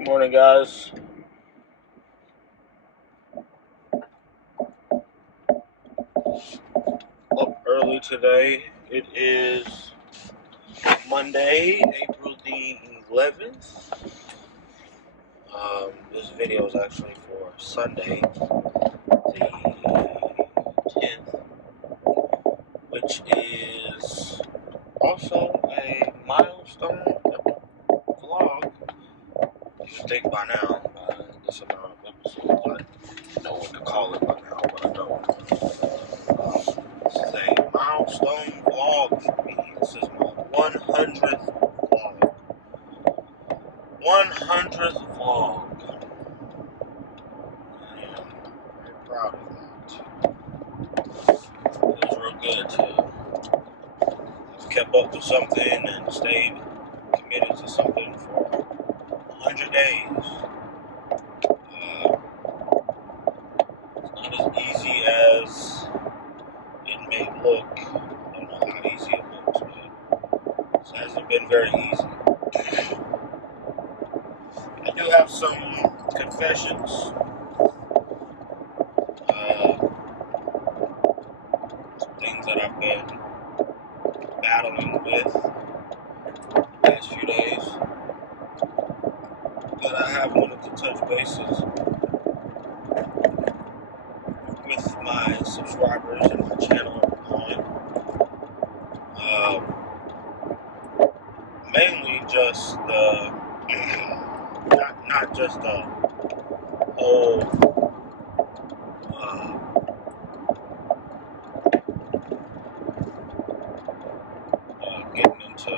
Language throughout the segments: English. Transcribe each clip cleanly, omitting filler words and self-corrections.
Good morning, guys. Up early today. It is Monday, April the 11th. This video is actually for Sunday, the 10th, which is also a milestone vlog. You would think by now, this amount of episodes, I know what to call it by now, but I don't. This is a milestone vlog for me. This is my 100th vlog. 100th vlog. I am very proud of that. It was real good to have kept up with something and stayed committed to something for 100 days. It's not as easy as it may look. I don't know how easy it looks, but it hasn't been very easy. I do have some confessions. Some things that I've been battling with the past few days that I have wanted to touch bases with my subscribers and my channel on. Mainly just the not just the whole getting into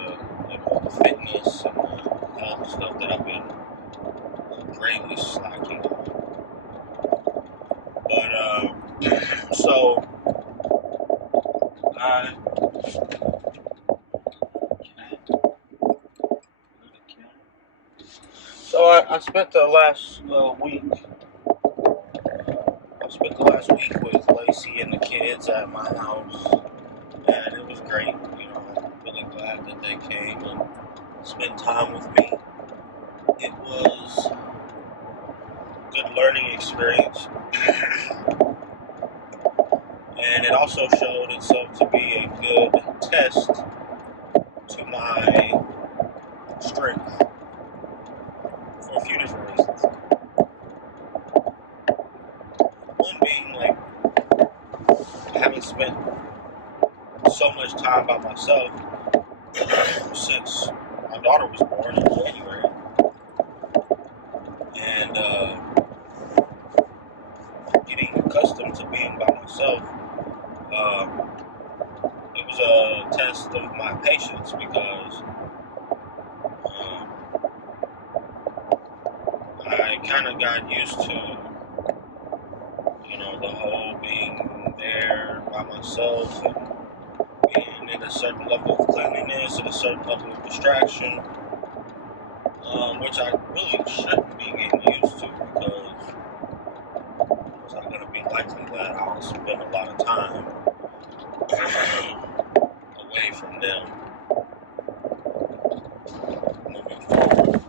the fitness and the health stuff that I've been greatly slacking on. But I spent the last week. I spent the last week with Lacey and the kids at my house, and it was great. I'm really glad that they came and spent time with me. It was a good learning experience, and it also showed itself to be a good test to my strength for a few different reasons. One being, I haven't spent so much time by myself since my daughter was born in January, and getting accustomed to being by myself. It was a test of my patience because I kind of got used to, the whole being there by myself and being in a certain level of cleanliness and a certain level of distraction, which I really shouldn't be getting used to because it's not going to be likely that I'll spend a lot of time away from them moving forward.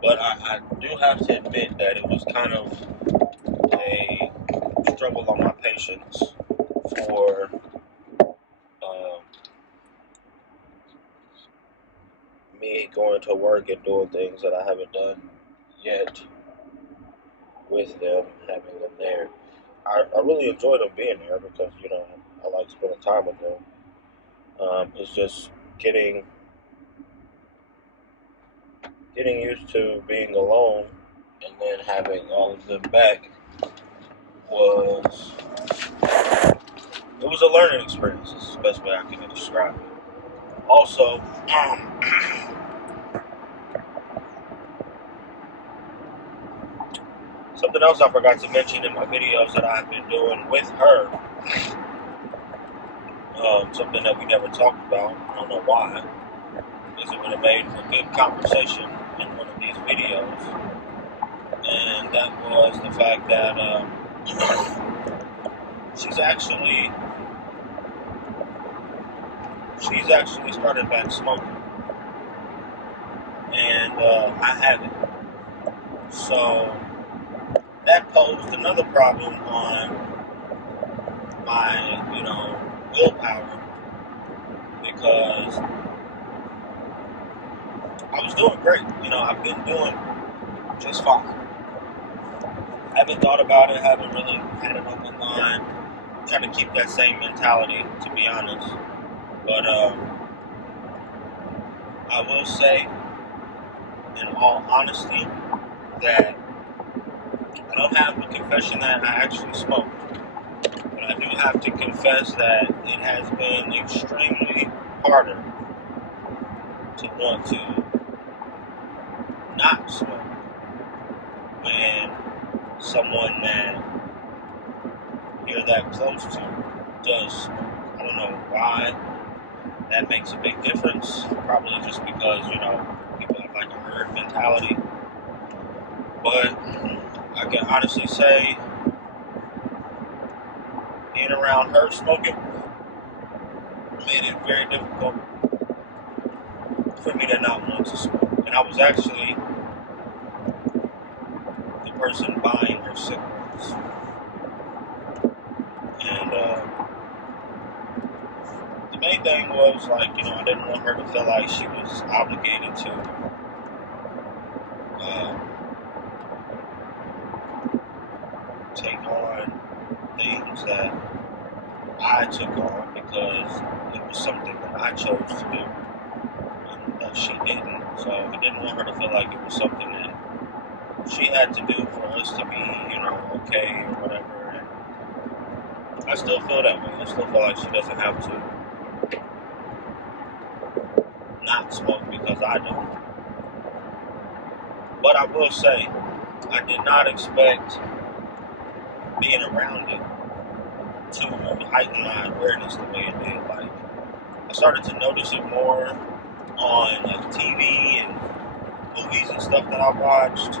But I do have to admit that it was kind of a struggle on my patience for me going to work and doing things that I haven't done yet with them, having them there. I really enjoy them being there because, I like spending time with them. It's just getting used to being alone and then having all of them back was a learning experience. This is the best way I can describe it. Also, something else I forgot to mention in my videos that I've been doing with her, something that we never talked about, I don't know why, because it would have made for good conversation in one of these videos, and that was the fact that she's actually started back smoking, and I haven't. So that posed another problem on my, willpower, because I was doing great. I've been doing just fine. I haven't thought about it, haven't really had an open mind. I'm trying to keep that same mentality, to be honest. But I will say, in all honesty, that I don't have a confession that I actually smoked. But I do have to confess that it has been extremely harder to want to not smoke when someone that you're that close to does smoke. I don't know why that makes a big difference. Probably just because, people have like a herd mentality. But I can honestly say, being around her smoking made it very difficult for me to not want to smoke. And I was actually the person buying her cigarettes. And the main thing was, like, I didn't want her to feel like she was obligated to take on things that I took on because it was something that I chose to do and that she didn't. So I didn't want her to feel like it was something that she had to do for us to be, okay or whatever. And I still feel that way. I still feel like she doesn't have to not smoke because I don't. But I will say, I did not expect being around it to heighten my awareness the way it did. Like, I started to notice it more on like TV and movies and stuff that I watched.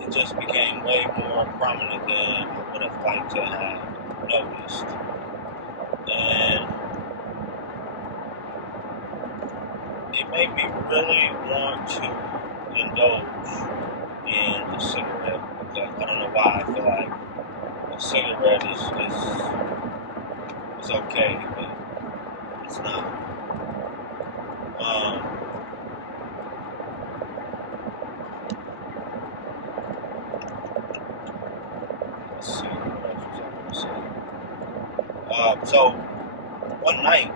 It just became way more prominent than I would have liked to have noticed. And it made me really want to indulge in a cigarette, because I don't know why I feel like a cigarette is okay, but it's not. Let's see, what else was I going to say? So one night,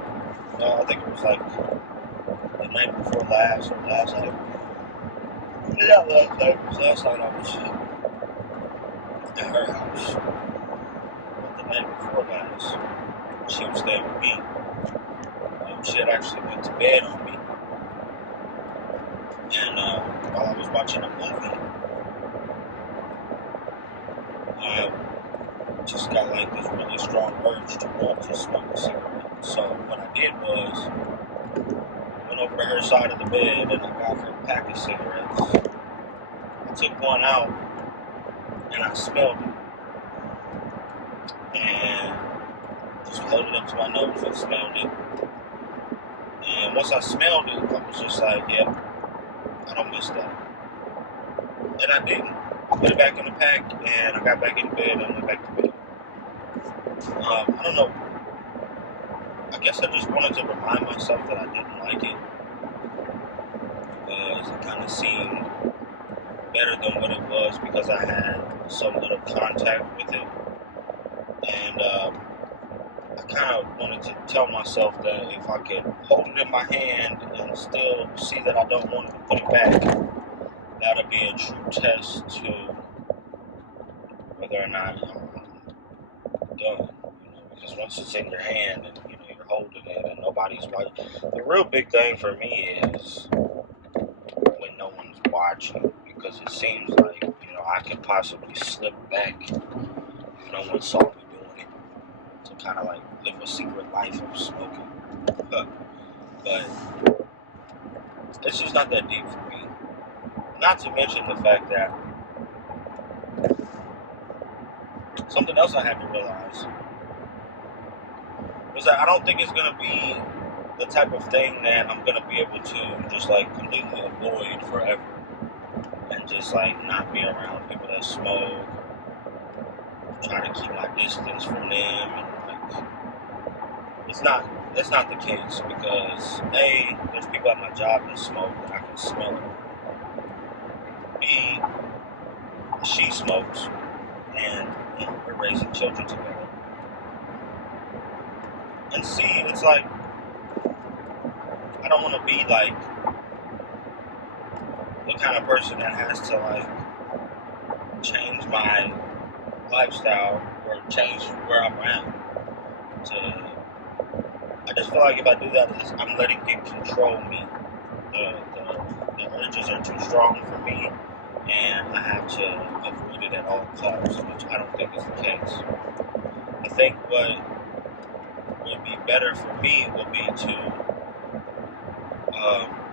I think it was like the night before last, or last night. Not last night. It was last night I was at her house. But the night before last, she was there with me. She had actually went to bed on me. And while I was watching a movie, I just got like this really strong urge to want to smoke a cigarette. So what I did was, went over to her side of the bed and I got her a pack of cigarettes. I took one out and I smelled it. And just held it up to my nose and smelled it. And once I smelled it, I was just like, yep, I don't miss that. And I didn't. I put it back in the pack and I got back in bed and went back to bed. I don't know. I guess I just wanted to remind myself that I didn't like it, because it kind of seemed better than what it was because I had some little contact with it. And I kind of wanted to tell myself that if I could hold it in my hand and still see that I don't want to put it back, that would be a true test to whether or not I'm done. Because once it's in your hand and you're holding it and nobody's watching, the real big thing for me is when no one's watching, because it seems like I could possibly slip back if no one saw me doing it, to kind of like live a secret life of smoking. But it's just not that deep for me. Not to mention the fact that something else I had to realize was that I don't think it's going to be the type of thing that I'm gonna be able to just like completely avoid forever, and just like not be around people that smoke, try to keep my distance from them, and like that's not the case, because A, there's people at my job that smoke and I can smell it. B, she smokes, and you know, we're raising children together. And C, it's like I don't want to be like the kind of person that has to like change my lifestyle or change where I'm at. I just feel like if I do that, I'm letting it control me. The urges are too strong for me, and I have to avoid it at all costs, which I don't think is the case. I think what would be better for me would be to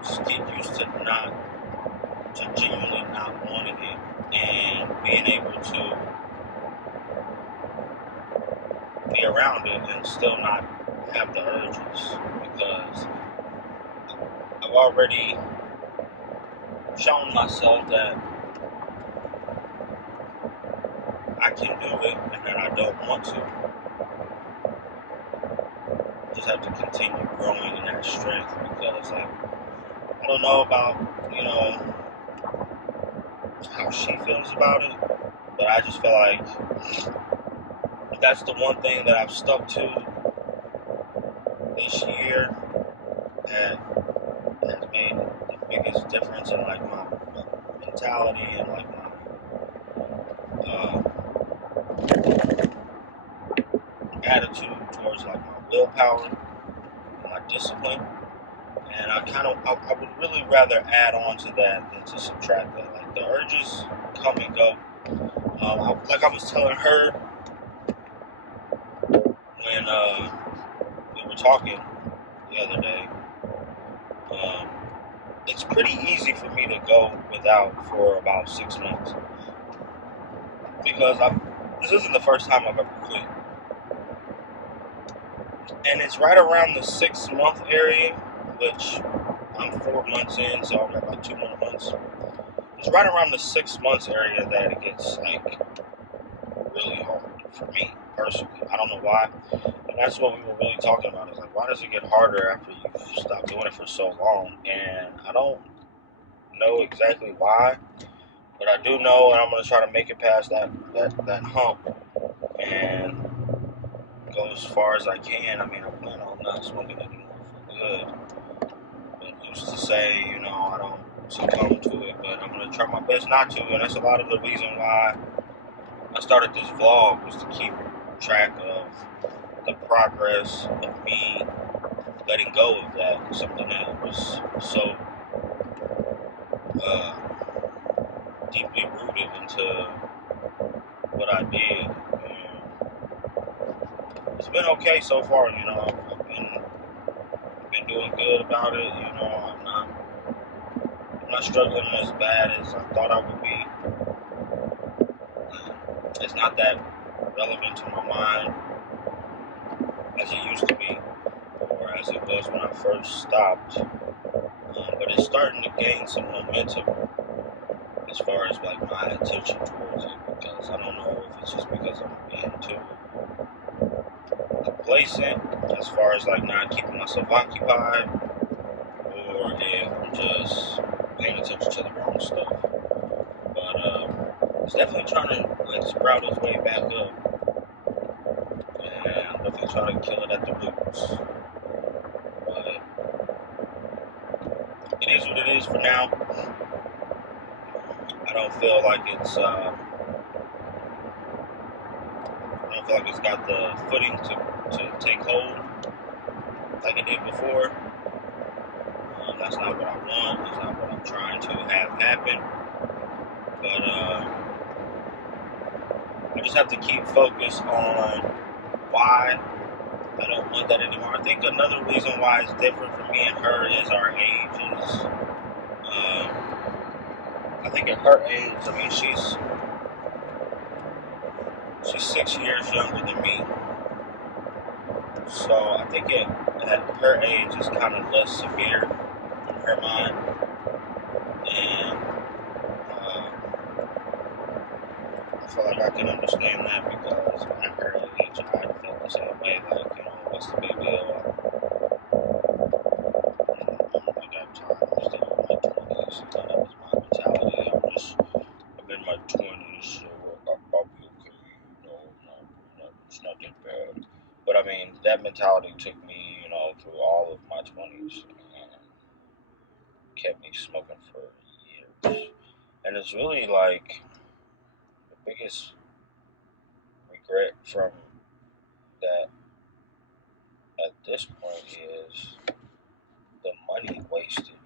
just get used to genuinely not wanting it, and being able to be around it and still not have the urges, because I've already shown myself that I can do it and that I don't want to. I just have to continue growing in that strength, because like, I don't know about, you know, how she feels about it, but I just feel like that's the one thing that I've stuck to this year that has made the biggest difference in like my mentality and like my attitude towards like my willpower and my discipline. And I would really rather add on to that than to subtract that. Like, the urges come and go. Like I was telling her when we were talking the other day, it's pretty easy for me to go without for about 6 months, because this isn't the first time I've ever quit. And it's right around the 6 month area, which I'm 4 months in, so I've got about 2 more months. It's right around the 6 months area that it gets like really hard for me personally. I don't know why. And that's what we were really talking about. Is like, why does it get harder after you stop doing it for so long? And I don't know exactly why, but I do know, and I'm gonna try to make it past that hump and go as far as I can. I mean, I plan on not smoking anymore for good. But used to say, you know, I don't succumb to it, but I'm gonna try my best not to. And that's a lot of the reason why I started this vlog, was to keep track of the progress of me letting go of that, something that was so deeply rooted into what I did. And it's been okay so far, you know. I've been doing good about it, you know. I'm not struggling as bad as I thought I would be. It's not that relevant to my mind as it used to be, or as it was when I first stopped. But it's starting to gain some momentum as far as like my attention towards it, because I don't know if it's just because I'm being too complacent as far as like not keeping myself occupied, or if I'm just paying attention to the wrong stuff. But it's definitely trying to like sprout its way back up, and I'm definitely trying to kill it at the roots. But it is what it is for now. I don't feel like it's got the footing to take hold like it did before. That's not what I want. That's not what I'm trying to have happen. But I just have to keep focused on why I don't want that anymore. I think another reason why it's different for me and her is our ages. I think at her age, I mean, she's 6 years younger than me. So I think at at her age is kind of less severe in her mind, and I feel like I can understand that because at her age I felt the same way. Like, what's the big deal? I got time. I'm still in my 20s. That was my mentality. I'm in my 20s, so I'll be okay. It's not that bad. But I mean, that mentality took me, through all of my 20s and kept me smoking for years. And it's really like the biggest regret from that at this point is the money wasted.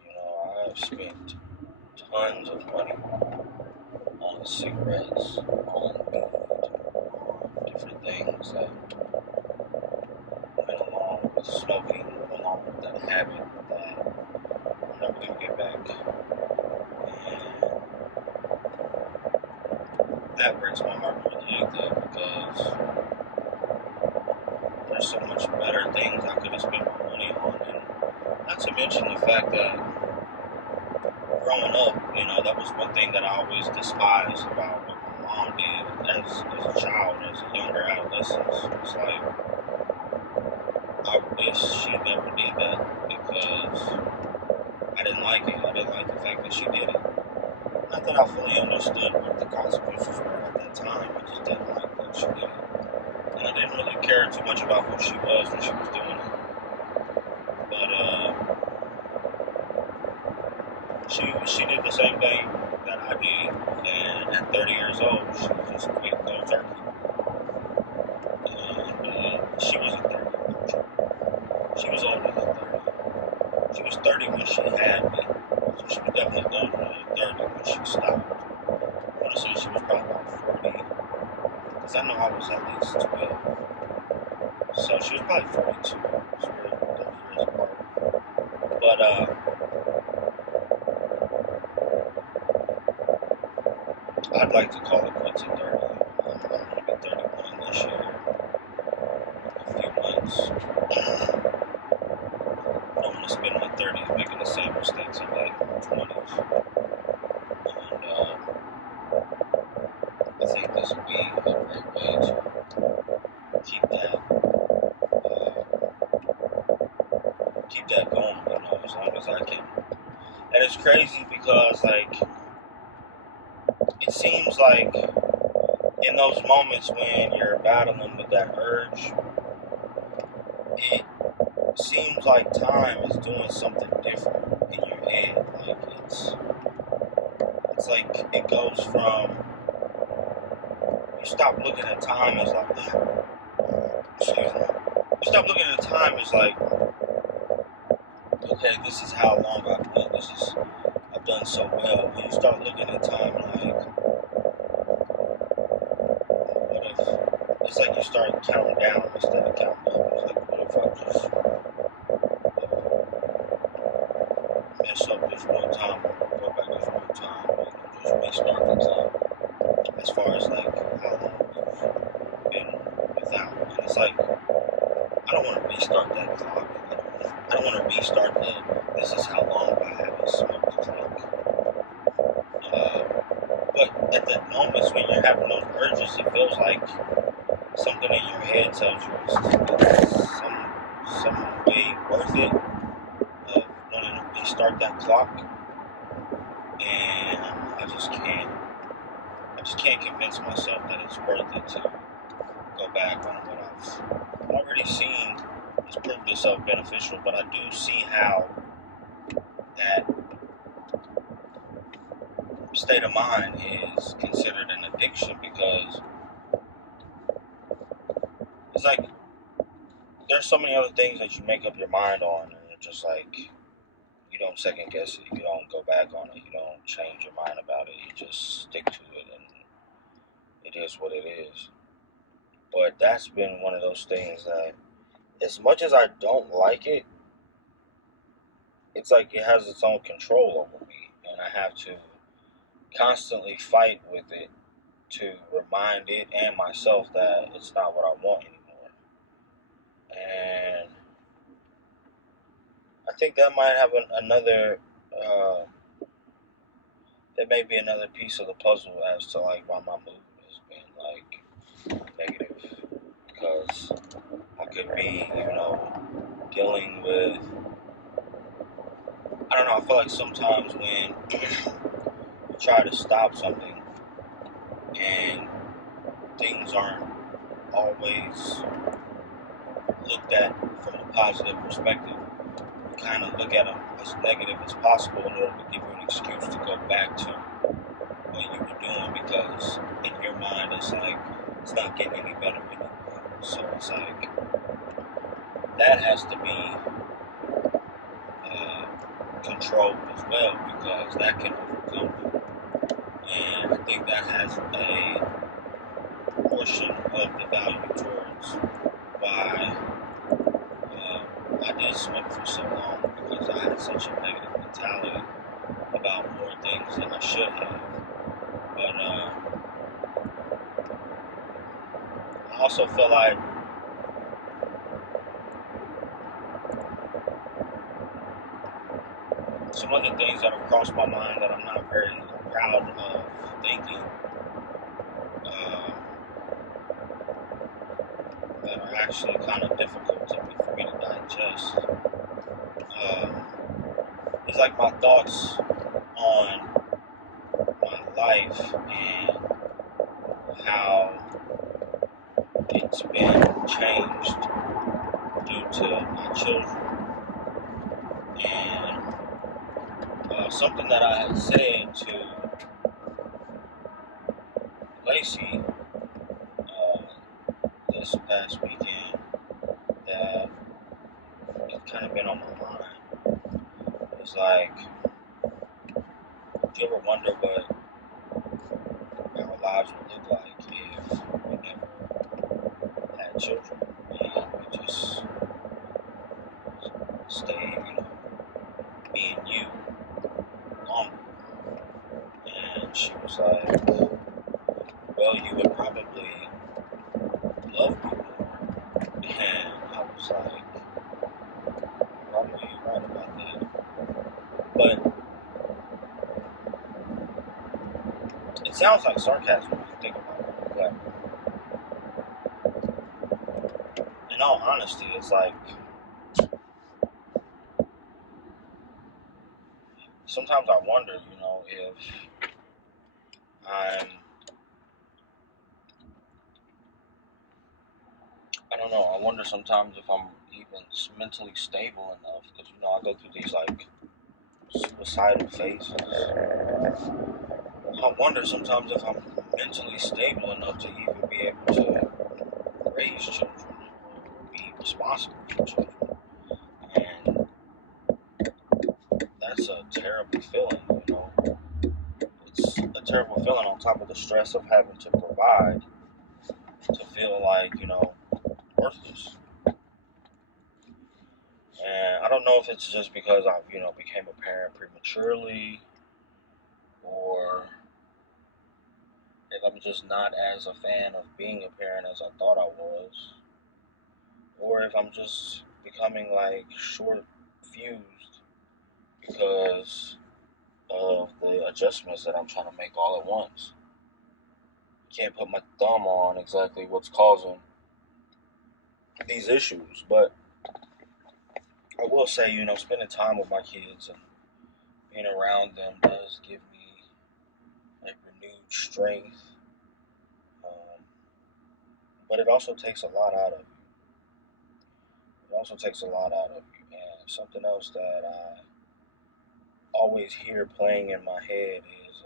I've spent tons of money on cigarettes, on weed, on different things that went along with smoking, went along with that habit that I'm never going to get back. And that breaks my heart more than anything because there's so much better things I could have spent my money on. And not to mention the fact that growing up, that was one thing that I always despised about what my mom did as a child, as a younger adolescent. It's like, I wish she never did that because I didn't like it. I didn't like the fact that she did it. Not that I fully understood what the consequences were at that time. I just didn't like that she did it. And I didn't really care too much about who she was when she was doing it. But she did the same thing that I did, and at 30 years old, she just quit cold turkey. And she wasn't 30. She was older than 30. She was 30 when she had me, so she was definitely older than 30 when she stopped. I want to say she was probably about 40, because I know I was at least 12. So she was probably 42, so we're 30 years apart. But I'd like to call it quits at 30. I'm going to be 31 this year, in a few months. I don't want to spend my 30s making the same mistakes I made in my 20s. And I think this would be a great way to keep that going, as long as I can. And it's crazy because, like, it seems like in those moments when you're battling with that urge, it seems like time is doing something different in your head. Like, it's like it goes from, you stop looking at time as like, excuse me, you stop looking at time as like, okay, this is how long I've done, I've done so well. And you start looking at time like, what if, it's like you start counting down instead of counting up. It's like, what if I just mess up this one time, go back this one time, and just restart the clock. As far as like how long we've been without, and it's like, I don't want to restart that clock. I don't want to restart this is how long I haven't smoked clock. But at the moments when you're having those urges, it feels like something in your head tells you it's some way worth it of wanting to restart that clock. And I just can't convince myself that it's worth it to go back on what I've already seen has proved itself beneficial. But I do see how that state of mind is considered an addiction, because it's like there's so many other things that you make up your mind on, and it's just like you don't second guess it, you don't go back on it, you don't change your mind about it, you just stick to it, and it is what it is. But that's been one of those things that, as much as I don't like it, it's like it has its own control over me, and I have to constantly fight with it to remind it and myself that it's not what I want anymore. And think that might have another. That may be another piece of the puzzle as to like why my mood has been like negative, because I could be, dealing with. I don't know. I feel like sometimes when you try to stop something and things aren't always looked at from a positive perspective, you kind of look at them as negative as possible in order to give you an excuse to go back to what you were doing, because in your mind it's like it's not getting any better anymore. So it's like that has to be controlled as well, because that can overcome you. And I think that has a portion of the value towards why I did smoke for so long, because I had such a negative mentality about more things than I should have. But I also feel like some other things that have crossed my mind that I'm not very proud of thinking, that are actually kind of difficult for me to digest. It's like my thoughts on my life and how it's been changed due to my children. And something that I had said to Lacey this past weekend that it's kind of been on my mind. It's like, do you ever wonder what our lives would look like if we never had children and we just stayed, me and you longer? And she was like, well, you would probably love me more. And I was like, probably you're right about that. But it sounds like sarcasm when you think about it. But in all honesty, it's like sometimes I wonder, if I don't know, I wonder sometimes if I'm even mentally stable enough, because, I go through these, like, suicidal phases. I wonder sometimes if I'm mentally stable enough to even be able to raise children or be responsible for children. And that's a terrible feeling, It's a terrible feeling on top of the stress of having to provide, to feel like, worthless. And I don't know if it's just because I've, became a parent prematurely, or if I'm just not as a fan of being a parent as I thought I was, or if I'm just becoming like short fused because of the adjustments that I'm trying to make all at once. Can't put my thumb on exactly what's causing these issues, but I will say, spending time with my kids and being around them does give me like renewed strength. But it also takes a lot out of you. It also takes a lot out of you. And something else that I always hear playing in my head is,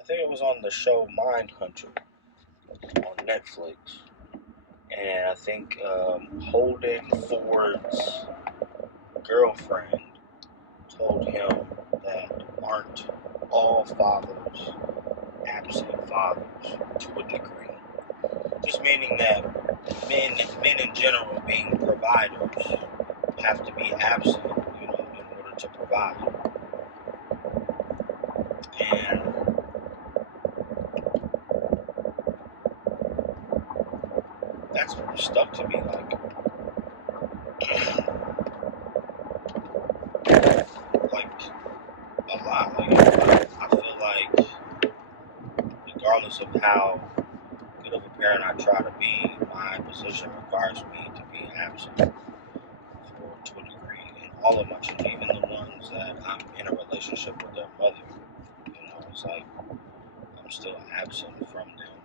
I think it was on the show Mindhunter on Netflix. And I think Holden Ford's girlfriend told him that aren't all fathers absent fathers to a degree. Just meaning that men in general, being providers, have to be absent, in order to provide. And that's stuck to me. Like, lie. Like, I feel like, regardless of how good of a parent I try to be, my position requires me to be absent to a degree. And all of my children, even the ones that I'm in a relationship with their mother, it's like I'm still absent from them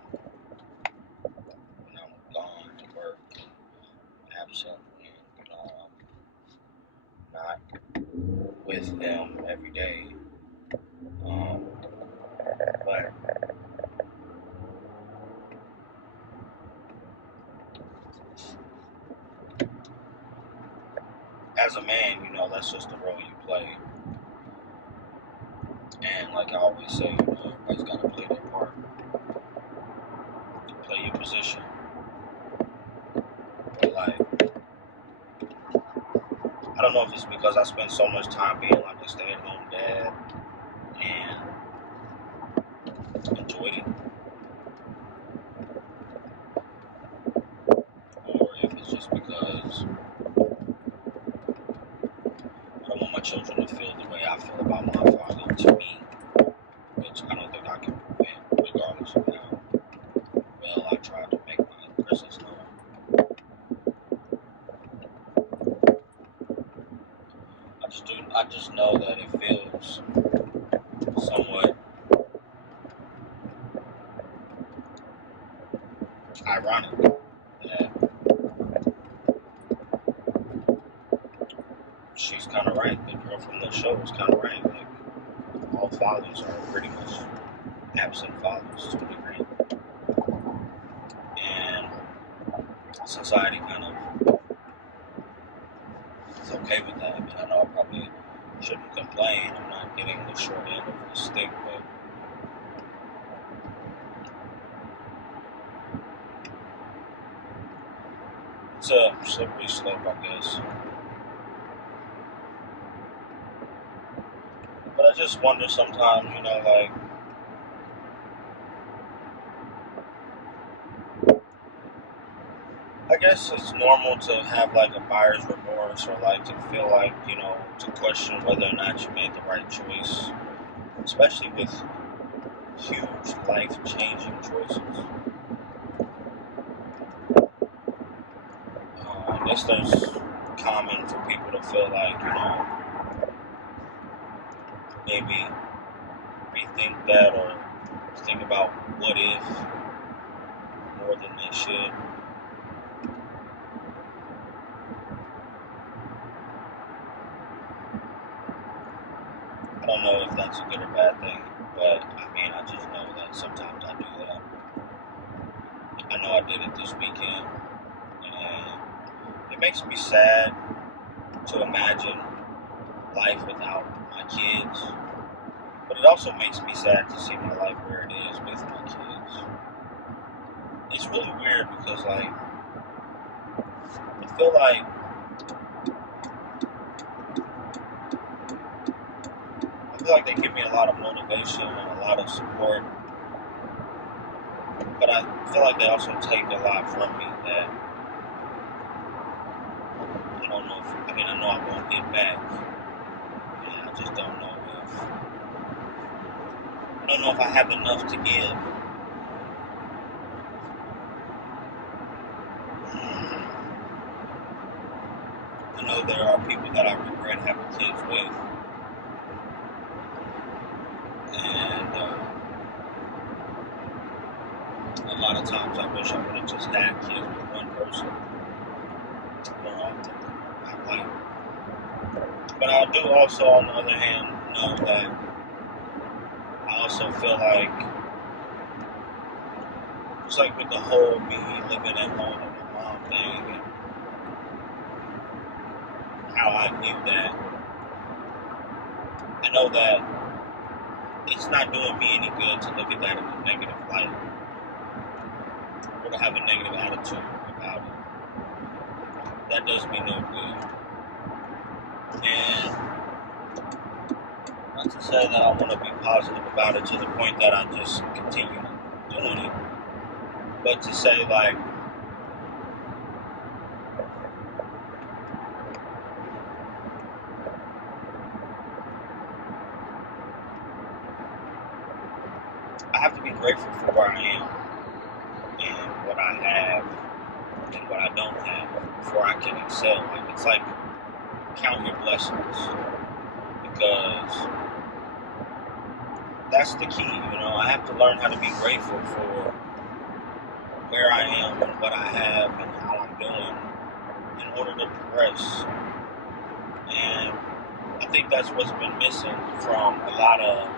when I'm gone to work, absent, and I'm not with them every day. But as a man, that's just the role you play. And like I always say, everybody's got to play their part, play your position. But like, I don't know if it's because I spend so much time being like a stay-at-home dad and enjoyed it, or if it's just because I don't want my children to feel the way I feel about my father to me, which I don't think I can prevent, regardless of how well I try to make my presence known. I just know that it feels somewhat ironic that she's kind of right. The girl from the show was kind of right. Like, all fathers are pretty much absent fathers to a degree. And society kind of is okay with that. I mean, I know I probably shouldn't complain. I'm not getting the short end of the stick, but it's a slippery slope, I guess. But I just wonder sometimes, like, I guess it's normal to have like a buyer's remorse, or like to feel like, to question whether or not you made the right choice, especially with huge life-changing choices. I guess there's common for people to feel like, maybe rethink that or think about what if more than they should. I don't know if that's a good or bad thing, but I mean, I just know that sometimes I do that. I know I did it this weekend, and it makes me sad to imagine life without my kids, but it also makes me sad to see my life where it is with my kids. It's really weird because, like, I feel like they give me a lot of motivation and a lot of support, but I feel like they also take a lot from me that I don't know I know I won't get back. And I just don't know if I have enough to give. I know there are people that I regret having kids with, and a lot of times I wish I would have just had kids with one person more often in my life. But I do also, on the other hand, know that I also feel like, just like with the whole me living at home with my mom thing, and how I view that, I know that it's not doing me any good to look at that in a negative light, or to have a negative attitude about it. That does me no good. And not to say that I want to be positive about it to the point that I just continue doing it, but to say, like, have to be grateful for where I am and what I have and what I don't have before I can excel. Like, it's like count your blessings, because that's the key. I have to learn how to be grateful for where I am and what I have and how I'm doing in order to progress. And I think that's what's been missing from a lot of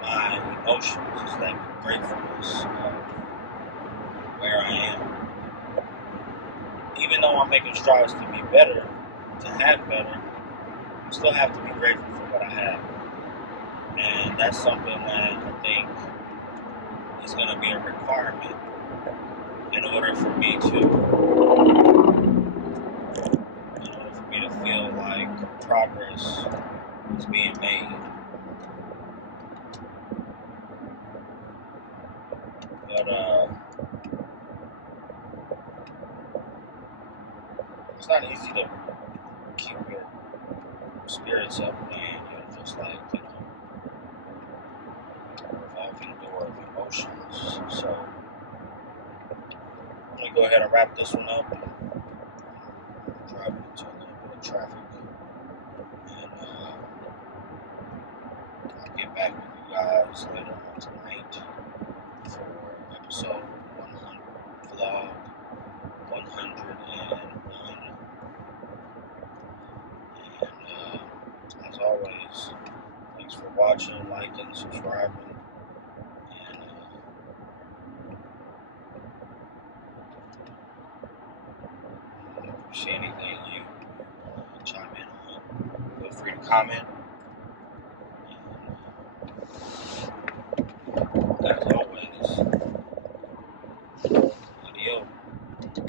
my emotions, is that gratefulness of where I am. Even though I'm making strides to be better, to have better, I still have to be grateful for what I have. And that's something that I think is going to be a requirement in order for me to feel like progress is being made. But it's not easy to keep your spirits up, man. You're just like, revolving door of emotions. So I'm gonna go ahead and wrap this one up. I'm driving into a little bit of traffic, and I'll get back with you guys later on tonight for episode 100, vlog 101. And as always, thanks for watching, liking, subscribing, and if you see anything you chime in on, feel free to comment.